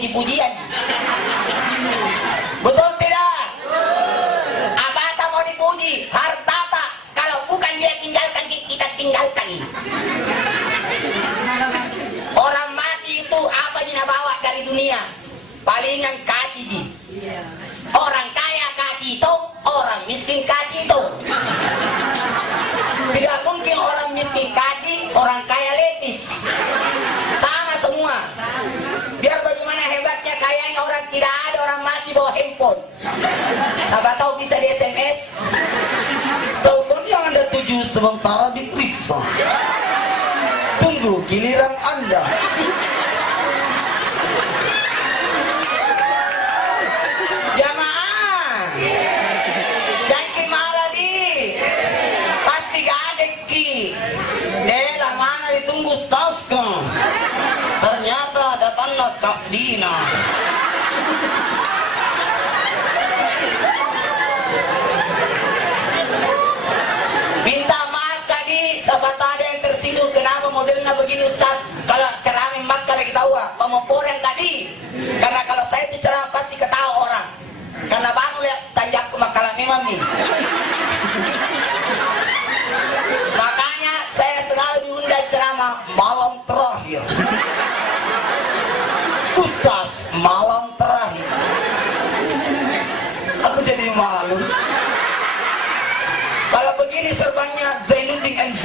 puji-pujian. Betul tidak? Apa mau dipuji? Harta apa? Kalau bukan dia tinggalkan, kita tinggalkan. Orang mati itu apa yang bawa dari dunia? Palingan kaki ji. Orang kaya kaki itu, orang miskin kaki itu. Tidak mungkin orang miskin kaki, orang kaya letis. Sama semua. Biar bagaimana hebatnya kayanya orang tidak ada orang mati bawa handphone. Siapa tahu bisa di SMS. Telepon yang Anda tuju sementara diperiksa. Tunggu giliran Anda. Jamaah. Jangan marah di. Pasti gak ada ki. Dela mana ditunggu staska. Ternyata ada tanda takdina. Minta maaf tadi, sahabat ada yang tersinggung kenapa modelnya begini Ustaz. Kalau ceramah maka lagi tahu pemoporan tadi. Karena kalau saya itu ceramah pasti ketawa orang. Karena baru lihat tanjakku makalah memang nih. Makanya saya selalu diundang ceramah malam terakhir. Ustaz, malam terakhir. Aku jadi malu. Kalau begini serbannya Zainuddin NZ.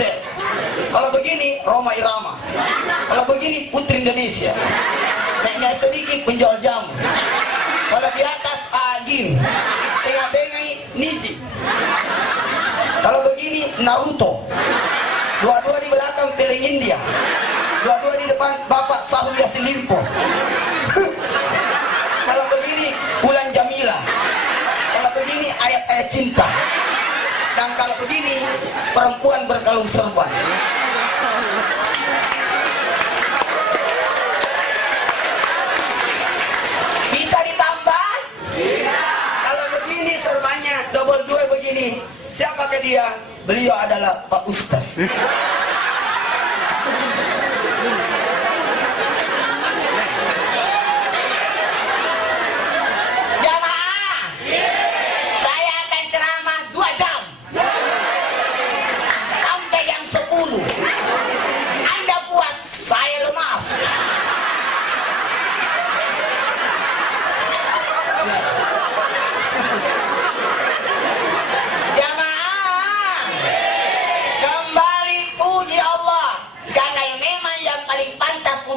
Kalau begini Roma Irama. Kalau begini Putri Indonesia. Naiknya sedikit penjual jamu. Kalau di atas Agim. Tengah-tengah Niji. Kalau begini Naruto. Dua-dua di belakang piring India. Dua-dua di depan Bapak Syahrul Yassin Limpo. Kalau begini Bulan Jamila. Kalau begini ayat-ayat cinta. Dan kalau begini perempuan berkalung serban. Bisa ditambah? Iya. Kalau begini serbannya double dua begini. Siapakah dia? Beliau adalah Pak Ustaz.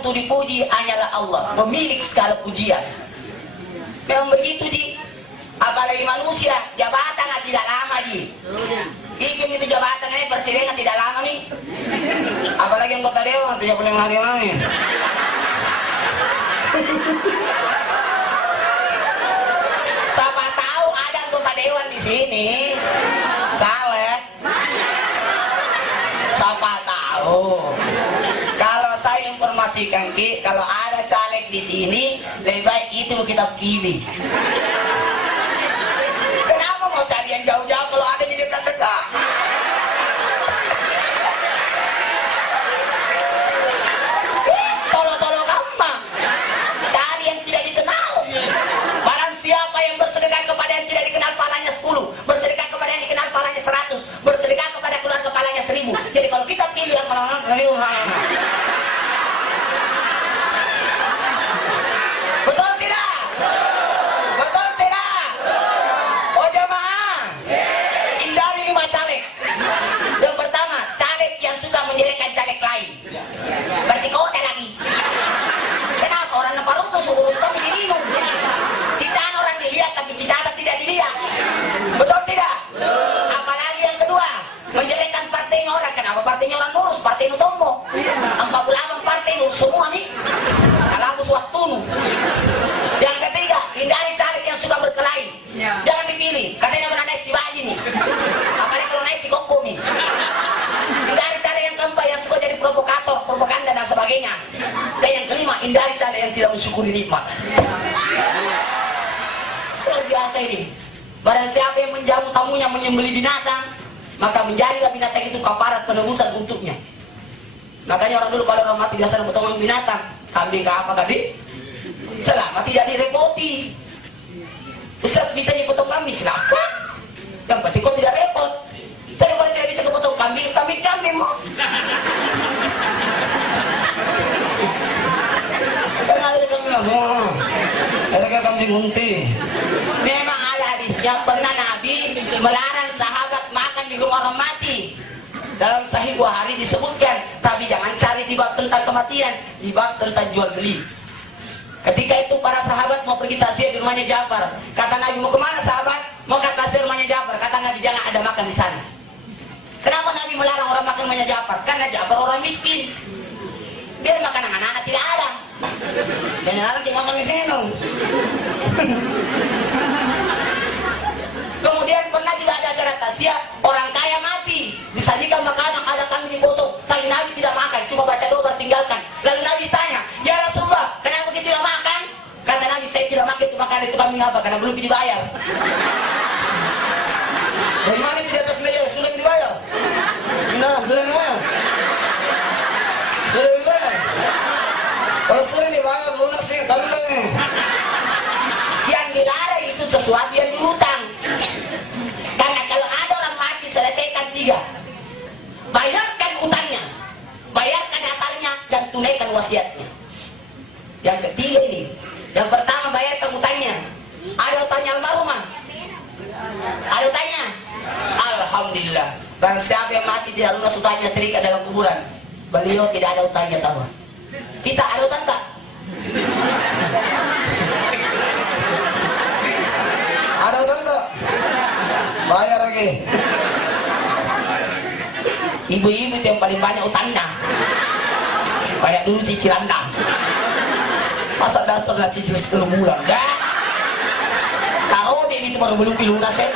Dipuji hanyalah Allah, pemilik segala pujian. Memang begitu di, apalagi manusia, jabatan tidak lama di. Bikin itu jabatan ini presiden tidak lama nih. Apalagi anggota dewan 35 hari lagi. Siapa tahu ada anggota dewan di sini. Sawet. Siapa tahu. Kalau saya informasikan Ki, kalau ada caleg di sini, lebih baik itu kita pilih. Kenapa mau cari yang jauh-jauh kalau ada di dekat-dekat? Tolong-tolong gampang. Cari yang tidak dikenal. Barang siapa yang bersedekah kepada yang tidak dikenal palanya 10, bersedekah kepada yang dikenal palanya 100, bersedekah kepada keluarga palanya 1000. Jadi kalau kita pilih yang orang-orang betul tidak? Betul tidak? Oh jamaah, hindari 5 caleg. Yang pertama, caleg yang suka menjelekkan caleg lain. Berarti kau ada lagi. Kenapa? Orang Naparuto suruh tapi diminum. Citaan orang dilihat tapi citaan tidak dilihat. Betul tidak? Apalagi yang kedua, menjelekkan partainya orang. Kenapa partainya orang lurus? Partai Nutombo. 48 partai semua nih. Kalau waktu nu. Yang ketiga, hindari caleg yang suka berkelahi. Jangan dipilih. Katanya pernah naik si Baji nih. Apalagi kalau naik si Koko nih. Hindari caleg yang keempat yang suka jadi provokator, propaganda dan sebagainya. Dan yang kelima, hindari caleg yang tidak mensyukuri nikmat. Luar biasa ini. Barang siapa yang menjamu tamunya menyembelih binatang, maka menjadilah binatang itu kafarat penebusan untuknya. Makanya orang dulu kalau orang mati biasa potong binatang, kambing ke apa tadi? selama tidak direpoti. Ustaz bisa dipotong kambing, silakan. Yang penting kau tidak repot. Tapi kalau tidak bisa kepotong kambing, kambing mau. Ada kambing unti. Memang ada hadisnya pernah Nabi melarang sahabat makan di rumah orang mati. Dalam Sahih Bukhari disebutkan, tapi jangan cari di bab tentang kematian, di bab tentang jual beli. Ketika itu para sahabat mau pergi tasbih di rumahnya Ja'far. Kata Nabi, mau kemana sahabat? Mau ke tasbih rumahnya Ja'far. Kata Nabi, jangan ada makan di sana. Kenapa Nabi melarang orang makan rumahnya Ja'far? Karena Ja'far orang miskin. Biar makan anak-anak tidak ada. Dan larang dia makan di sini. Kemudian pernah juga ada acara tasbih, orang kaya mati. Disajikan makanan, ada kambing dipotong. Tapi Nabi tidak makan, cuma baca doa tinggalkan. Lalu Nabi tanya, ya Rasulullah, kenapa kita tidak makan? Kata Nabi, saya tidak makan itu makanan itu kambing apa? Karena belum dibayar. Dari mana tidak atas meja? Sudah dibayar? Nah, sudah dibayar. Sudah dibayar. Kalau sudah dibayar, lunas nih, kambing nih. Yang dilarang itu sesuatu yang dihutang. Karena kalau ada orang mati, selesaikan 3. Bayarkan utangnya, bayarkan asalnya, dan tunaikan wasiatnya. Yang ketiga ini, yang pertama bayarkan utangnya. Ada utangnya almarhumah? Ada utangnya? Alhamdulillah. Bang siapa yang mati tidak lunas utangnya, terikat dalam kuburan. Beliau tidak ada utangnya, tahu? Kita ada utang tak? Ada utang tak? Bayar lagi. Ibu-ibu yang paling banyak utangnya. Kayak dulu cicilan dah. Masa dasar lah cicil 10 bulan. Dah. Kalau dia itu baru belum lunas ya.